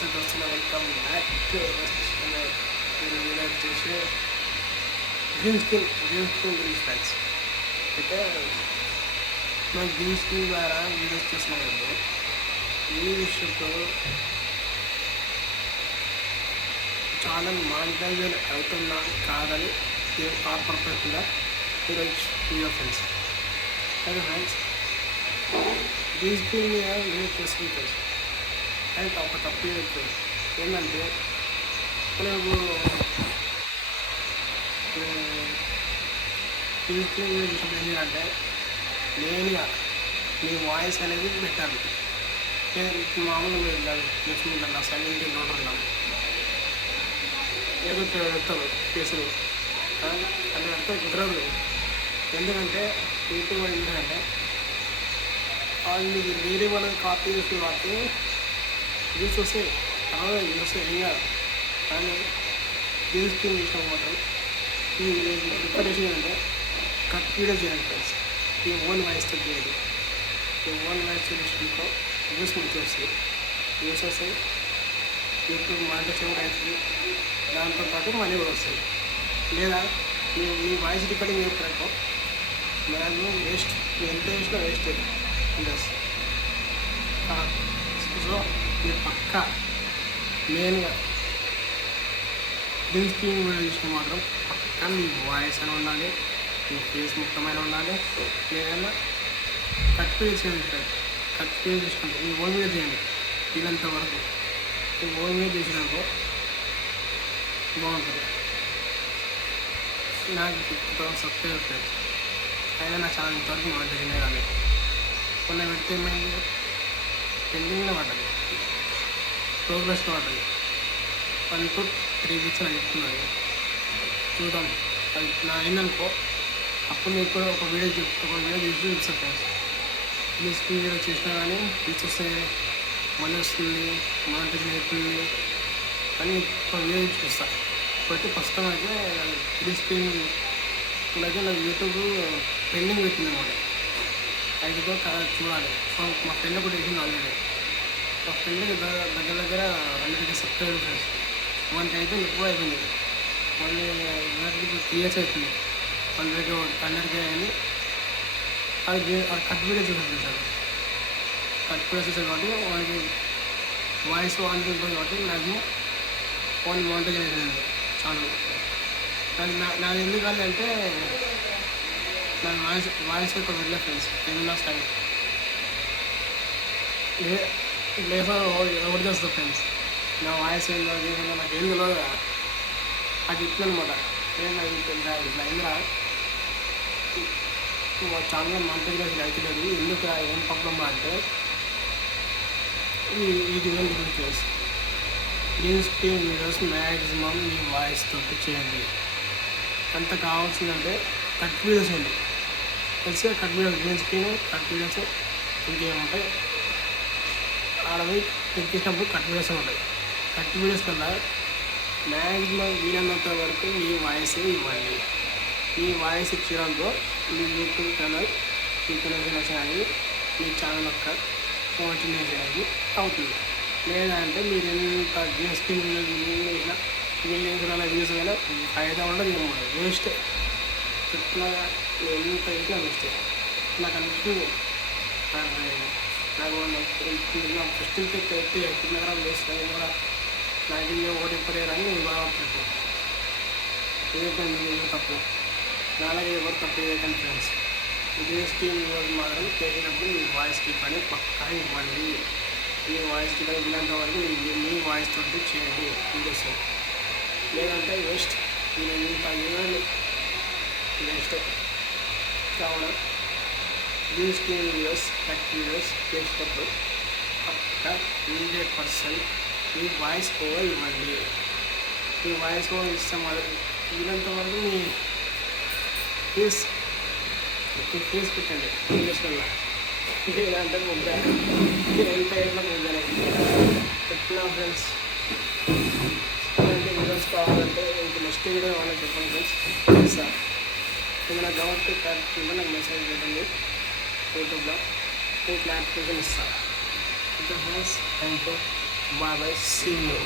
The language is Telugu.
నమస్తే దోస్తులు, వెల్కమ్ బ్యాక్ టు అవర్ మీరు వీడియో వచ్చేసి గ్రీన్ స్క్రీన్ గురించి ఫ్రెండ్స్. అయితే మేము గ్రీన్ స్క్రీన్ ద్వారా వీడియోస్ చేస్తున్నామండి. ఈ విషయంలో ఛానల్ మానిటైజర్ అవుతున్నా కాదని పర్ఫెక్ట్గా ఈరోజు వీడియో ఫ్రెండ్స్. అయితే ఫ్రెండ్స్, గ్రీన్ స్క్రీన్ మీద వీడియో చేస్తుంది ఫ్రెండ్స్. అయితే ఒక తప్పు ఏంటంటే మనకు గ్రీన్ స్క్రీన్ విషయం ఏంటంటే మెయిన్గా మీ వాయిస్ అనేది పెట్టాలి. మామూలుగా వెళ్ళాలి, చూసుకుంటాను సైలెంట్ నోట్ ఉంటాను ఏదో పెడతారు కేసులు అది పెడితే కుదరదు. ఎందుకంటే యూట్యూబ్ ఏంటంటే వాళ్ళు వేరే వాళ్ళని కాపీ చేసి వాటి వ్యూస్ వస్తాయి, యూస్ వస్తాయి ఏం కాదు. కానీ గ్రీన్ స్క్రీన్ విషయం మాత్రం ఈ ప్రిపరేషన్ అంటే కట్ వీడియో చేయండి ఫ్రెండ్స్. ఈ ఓన్ వాయిస్తో చేయండి. ఈ ఓన్ వాయిస్తో విషయంలో వ్యూస్ మంచి వస్తాయి, వ్యూస్ వస్తాయి, యూట్యూబ్ మానిటైజేషన్ కూడా అవుతుంది. దాంతోపాటు మనీ కూడా వస్తాయి. లేదా మీ వాయిస్ రికార్డింగ్ చెప్పారనుకో మ్యాక్సిమం వేస్ట్, ఎంత వేసినా వేస్ట్ ఉంటుంది. సో మీరు పక్కా మెయిన్గా గ్రీన్ స్క్రీన్ వీడియో చూసిన మాత్రం పక్కా మీ వాయిస్ అని ఉండాలి, మీ ఫేస్ మొత్తమైన ఉండాలి. ఏదైనా కట్ వీడియో చేయండి. కట్ వీడియో చేసుకుంటే మీ ఓన్ వీడియో చేయండి. వీళ్ళంత వరకు మీ ఓన్ వీడియో చేసినాకో బాగుంటుంది. నాకు 50,000 సబ్స్క్రైబర్ ఫ్రెండ్స్. అయినా నా ఛానల్ ఇంతవరకు మానిటైజేషన్ కానీ కొన్ని పెడితే ఏమైంది, పెండింగ్లో పడ్డది, ప్రోగ్రెస్లో పడ్డది. 1 to 3 weeks అని చెప్తున్నాను. చూద్దాం అది నా అయిందనుకో అప్పుడు మీకు కూడా ఒక వీడియో చూసి చూపిస్తాను ఫ్రెండ్స్. గ్రీన్ స్క్రీన్ వీడియో చేసినా కానీ రీచ్ వస్తే మనీ వస్తుంది, మానిటైజేషన్ అవుతుంది అని ఒక వీడియో చూపిస్తాను. ఇప్పుడైతే ప్రస్తుతం అయితే గ్రీన్ స్క్రీన్ అయితే నాకు యూట్యూబ్ పెండింగ్ పెట్టింది అనమాట. ఐదుతో చూడాలి. మా ఫ్రెండ్ కూడా వేసింది ఆల్రెడీ. మా ఫ్రెండ్కి దగ్గర 100 సబ్స్క్రైబర్ ఫ్రెండ్స్. మనకి అయితే ఎక్కువ అయిపోయింది. మళ్ళీ 3 years అవుతుంది. 100K అయింది. అది కట్ వీడియో చూసాను సార్. కట్ వీడియో చూసాను కాబట్టి మనకి వాయిస్ ఆన్ ఉంటుంది కాబట్టి నాకు ఫోన్ మానిటైజేషన్ అయింది ఛానల్. నాది ఎందుకు అంటే నా వాయిస్ ఎక్కువ వెళ్ళే ఫ్రెండ్స్. ఏదైనా స్టైల్ లేదా ఎవరు చేస్తారు ఫ్రెండ్స్. నా వాయిస్ ఏందో నాకు ఏం తెలియదు. అది ఇట్లా అనమాట. ఇట్లా అయిందిరా ఛానల్ మానిటైజేషన్ అవుతుంది. ఎందుకు ఏం ప్రాబ్లమ్ అంటే ఈ రీజన్ గురించి గ్రీన్ స్క్రీన్ వీడియోస్ మ్యాక్సిమం మీ వాయిస్ తోటి చేయండి. అంత కావాల్సిందంటే కట్ వీడియోస్ అండి. తెలిసిగా cut videos, green screen cut videos ఇంకేముంటాయి. ఆడవి ఎక్కించినప్పుడు కట్ వీడియోస్ ఉంటాయి. కట్ వీడియోస్ కన్నా మ్యాక్సిమం వీలైనంత వరకు మీ వాయిసే ఇవ్వండి. మీ వాయిస్ ఇచ్చినందుకు మీ యూట్యూబ్ ఛానల్ రీకగ్నైజేషన్ అనేది మీ ఛానల్ యొక్క మోటివేషన్ అనేది అవుతుంది. లేదంటే మీరు ఎంత గ్రీన్ స్క్రీన్ వీడియోస్ వేసినా వ్యూస్ అయినా ఫైదా ఉండదు, ఏముండదు, వేస్ట్. చెప్తున్నాగా ఎంత వేసినా వేస్ట్. నాకు అనిపిస్తుంది నాకు ఫస్ట్ అయితే ఎక్కడ వేస్ట్ కూడా నాకు ఒకటి ఎప్పుడేరని నేను బాగుంటుంది. ఏదైతే తప్పు నాలాగే ఎవరు తప్పు ఏదైతే ఫ్రెండ్స్. గ్రీన్ స్క్రీన్ వీడియోస్ మాత్రం చేసినప్పుడు మీ వాయిస్కి పని పక్కా ఇవ్వండి. మీ వాయిస్కి పని ఇలాంటి వరకు మీ వాయిస్ తోటి చేయండి వీడియోస్. లేదంటే వేస్ట్. మీరు ఇంత చేయాలి వేస్ట్. కావున green screen videos cut videos చేసేటప్పుడు పక్కా 100% మీ వాయిస్ ఓవర్ ఇవ్వండి. మీ వాయిస్ ఓవర్ ఇస్తాం వరకు వీలంత వరకు మీ ఫేస్ పెట్టండి ఇండస్ట్రీలో. లేదంటే ముద్ద ఎంత ఏళ్ళ ముద్దనే పెట్టినా ఫ్రెండ్స్. అలాంటి వీడియోస్ కావాలంటే ఇంక నెక్స్ట్ వీడియో కావాలని చెప్పండి ఫ్రెండ్స్. సార్ ఏమైనా డౌట్ కింద నాకు మెసేజ్ చేయండి యూట్యూబ్లో. నేను క్లారిఫికేషన్ ఇస్తాను. Okay friends, thank you. Bye bye, see you.